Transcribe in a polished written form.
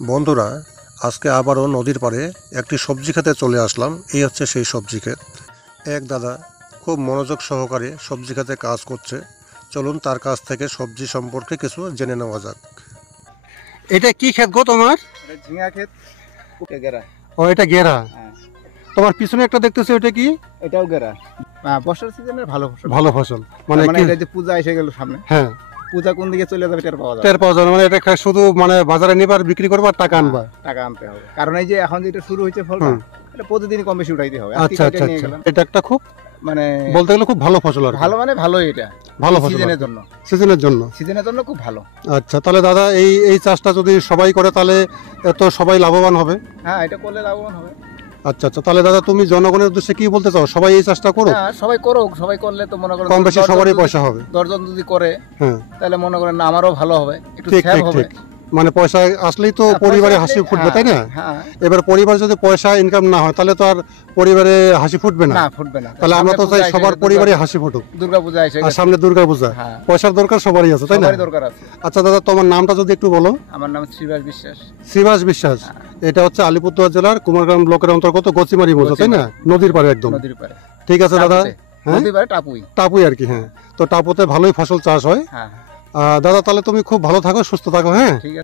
বন্ধুরা, আজকে আবারও নদীর পাড়ে একটি সবজি খেতে চলে আসলাম। এই হচ্ছে সেই সবজি ক্ষেত। এক দাদা খুব মনোযোগ সহকারে সবজি খেতে কাজ করছে। চলুন তার কাছ থেকে সবজি সম্পর্কে কিছু জেনে নেওয়া যাক। এটা কি ক্ষেত গো তোমার? ঝিঙা ক্ষেত গেরা। ও, এটা গেরা। হ্যাঁ, তোমার পিছনে একটা দেখতেছি, ওটা কি? এটাও গেরা। বর্ষার সিজনের ভালো ফসল। ভালো ফসল মানে মানে কি? এটা যে পূজা এসে গেল সামনে, হ্যাঁ, পূজা কোন দিকে চলে যাবে টের পাওয়া যাবে। টের পাওয়া যায় না। মানে এটা শুধু মানে বাজারে নিবার, বিক্রি করবার, টাকা আনবা। টাকা আনতে হবে, কারণ এই যে এখন যেটা শুরু হয়েছে ফলটা, হুম। এটা প্রতিদিন কম বেশি উঠাইতে হবে। আজকে আচ্ছা কেটে আচ্ছা নিয়ে আচ্ছা, গেলাম। এটা একটা খুব মানে বলতে গেলে খুব ভালো ফসল আর কি। ভালো, মানে ভালোই, এটা ভালো ফসল সিজনের জন্য। সিজনের জন্য। সিজনের জন্য খুব ভালো। আচ্ছা, তাহলে দাদা এই এই চাষটা যদি সবাই করে তাহলে তো সবাই লাভবান হবে। হ্যাঁ, এটা করলে লাভবান হবে। আচ্ছা আচ্ছা, তাহলে দাদা তুমি জনগণের উদ্দেশ্যে কি বলতে চাও? সবাই এই চাষটা করো, হ্যাঁ, সবাই করুক। সবাই করলে তো মনে করেন কম বেশি সবারই পয়সা হবে। 10 জন যদি করে, হ্যাঁ, তাহলে মনে করেন না আমারও ভালো হবে, একটু ঠিক সেভ ঠিক হবে। ঠিক। মানে পয়সা আসলেই তো হ্যাঁ, পরিবারে পয়সা হাসি আসলে- ফুটবে, হ্যাঁ, তাই না? হ্যাঁ, এবার পরিবার যদি পয়সা ইনকাম না হয় তাহলে তো আর পরিবারে হাসি ফুটবে না। না ফুটবে না। তাহলে আমরা তো চাই সবার পরিবারে হাসি ফুটুক। দুর্গা পূজা এসে আর গেছে। সামনে দুর্গা পূজা, হ্যাঁ, পয়সার দরকার সবারই আছে, তাই না? সবারই দরকার আছে। আচ্ছা দাদা, তোমার নামটা যদি একটু বলো। আমার নাম শ্রীবাস বিশ্বাস। শ্রীবাস বিশ্বাস। এটা হচ্ছে আলিপুরদুয়ার জেলার কুমারগ্রাম ব্লকের অন্তর্গত গচিমারি মৌজা, তাই না? নদীর পাড়ে একদম। নদীর পাড়ে। ঠিক আছে দাদা। টাপুতে। হ্যাঁ, নদীর পাড়ে টাপুই। টাপুই আর কি। হ্যাঁ, তো টাপুতে ভালোই ফসল চাষ হয়। হ্যাঁ, দাদা, তাহলে তুমি খুব ভালো থাকো, সুস্থ থাকো। হ্যাঁ। ঠিক আছে।